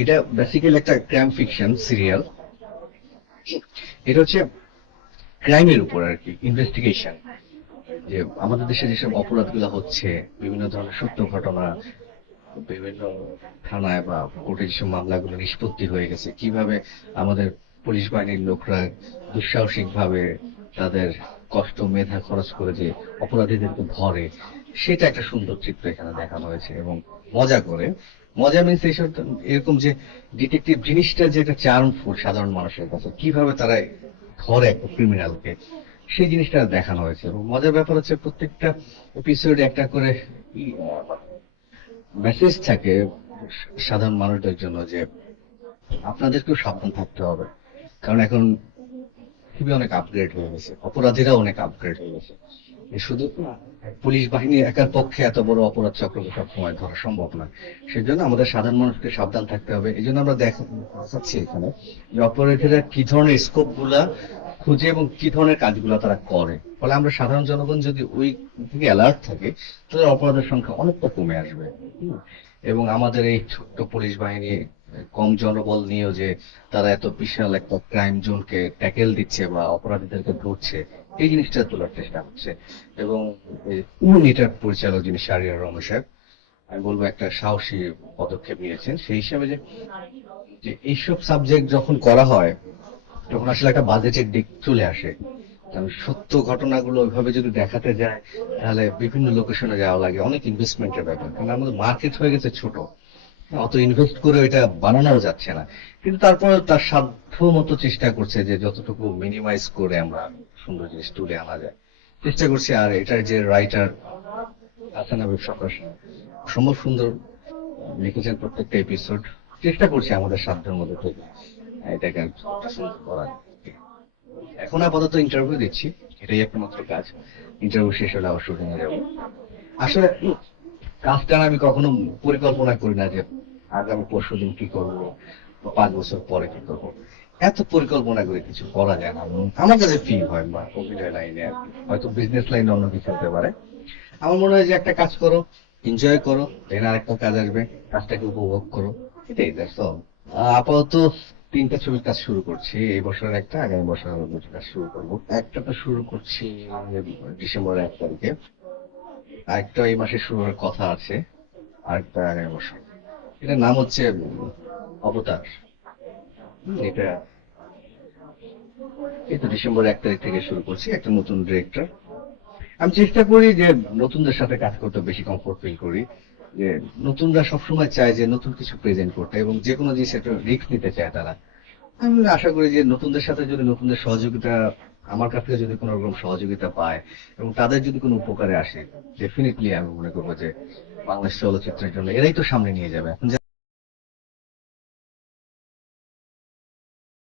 এটা বেসিক্যালি একটা crime fiction serial. এটা হচ্ছে ক্রাইমের উপর আর কি, ইনভেস্টিগেশন, যে আমাদের দেশে যেসব অপরাধগুলো হচ্ছে, বিভিন্ন ধরনের সত্য ঘটনা, বিভিন্ন থানায় বা কোর্টে যেসব মামলাগুলো নিষ্পত্তি হয়ে গেছে, কিভাবে আমাদের পুলিশ বাহিনীর লোকরা দুঃসাহসিক ভাবে তাদের কষ্ট মেধা খরচ করে যে অপরাধীদেরকে ধরে, সেটা একটা সুন্দর চিত্র এখানে দেখানো হয়েছে। এবং মজা করে, মজা মিনস এইসব এরকম যে ডিটেকটিভ জিনিসটা যে একটা চার্মফুল সাধারণ মানুষের কাছে, কিভাবে তারা ধরে একটা ক্রিমিনালকে, সেই জিনিসটা দেখানো হয়েছে। এবং মজার ব্যাপার হচ্ছে প্রত্যেকটা এপিসোডে একটা করে মেসেজ থাকে সাধারণ মানুষদের জন্য, যে আপনাদেরকেও সাবধান থাকতে হবে। কারণ এখন খুবই অনেক আপগ্রেড হয়ে গেছে, অপরাধীরাও অনেক আপগ্রেড হয়ে গেছে। শুধু পুলিশ বাহিনী একার পক্ষে এত বড় অপরাধ চক্রকে সবসময় ধরা সম্ভব নয়। সেজন্য আমাদের সাধারণ মানুষকে সাবধান থাকতে হবে। এই জন্য আমরা দেখাচ্ছি এখানে যে অপরাধীরা কি ধরনের স্কোপ গুলা খুঁজে এবং কি ধরনের কাজগুলো তারা করে। ফলে আমরা সাধারণ জনগণ যদি ওই দিকে অ্যালার্ট থাকে, তাহলে অপরাধের সংখ্যা অনেকটা কমে আসবে। এবং আমাদের এই ছোট্ট পুলিশ বাহিনী কম জনবল নিয়েও যে তারা এত বিশাল একটা ক্রাইম জোনকে ট্যাকেল দিচ্ছে বা অপরাধীদেরকে ধরছে, এই জিনিসটা তোলার চেষ্টা হচ্ছে। এবং এটার পরিচালক যিনি শাহরিয়ার রহমান সাহেব, আমি বলবো একটা সাহসী পদক্ষেপ নিয়েছেন, সেই হিসাবে যে যে এইসব সাবজেক্ট যখন করা হয় তখন আসলে একটা বাজেটের দিক চলে আসে। কারণ সত্য ঘটনাগুলো ওইভাবে যদি দেখাতে যায়, তাহলে বিভিন্ন লোকেশনে যাওয়া লাগে, অনেক ইনভেস্টমেন্টের ব্যাপার। কারণ আমাদের মার্কেট হয়ে গেছে ছোট, অত ইনভেস্ট করে এটা বানানো যাচ্ছে না। কিন্তু তারপর তার সাধ্য মতো চেষ্টা করছে যে যতটুকু মিনিমাইজ করে আমরা সুন্দর জিনিস তুলে আনা যায়, চেষ্টা করছি। আর এটার যে রাইটার হাসান হাবিব সরকার অসম্ভব সুন্দর লিখেছেন প্রত্যেকটা এপিসোড। চেষ্টা করছি আমাদের সাধ্যের মধ্যে থেকে এটাকে সুন্দর করার। এখন আপাতত ইন্টারভিউ দিচ্ছি, এটাই একমাত্র কাজ। ইন্টারভিউ শেষ হলে আবার শুটিং এ যাবো। আসলে কাজটা আমি কখনো পরিকল্পনা করি না যে আগামী পরশুদিন কি করবো বা 5 বছর পরে কি করবো। এত পরিকল্পনা করে কিছু করা যায় না আমার কাছে ফিল হয়, বা অভিনয় লাইনে আর কি। হয়তো বিজনেস লাইনে অন্য কিছু হতে পারে। আমার মনে হয় যে একটা কাজ করো, এনজয় করো, দেন আরেকটা কাজ আসবে, কাজটাকে উপভোগ করো, এটাই দ্যাটস অল। আপাতত 3টা ছবির কাজ শুরু করছি, এই বছরের একটা, আগামী বছর আরো 2টা কাজ শুরু করবো। একটা তো শুরু করছি ডিসেম্বরের 1 তারিখে, আরেকটা এই মাসে শুরু হওয়ার কথা আছে, আরেকটা আগামী বছর। এটার নাম হচ্ছে অবতার। এটা এই তো ডিসেম্বর 1 তারিখ থেকে শুরু করছি, একটা নতুন ডিরেক্টর। আমি চেষ্টা করি যে নতুনদের সাথে কাজ করতে বেশি কমফোর্ট ফিল করি। যে নতুনরা সবসময় চায় যে নতুন কিছু প্রেজেন্ট করতে, এবং যে কোনো জিনিস একটা রিস্ক নিতে চায় তারা। আমি আশা করি যে নতুনদের সাথে যদি নতুনদের সহযোগিতা, আমার কাছ থেকে যদি কোনো রকম সহযোগিতা পায় এবং তাদের যদি কোনো উপকারে আসে, ডেফিনেটলি আমি মনে করবো যে বাংলাদেশ চলচ্চিত্রের জন্য এরাই তো সামনে নিয়ে যাবে। এখন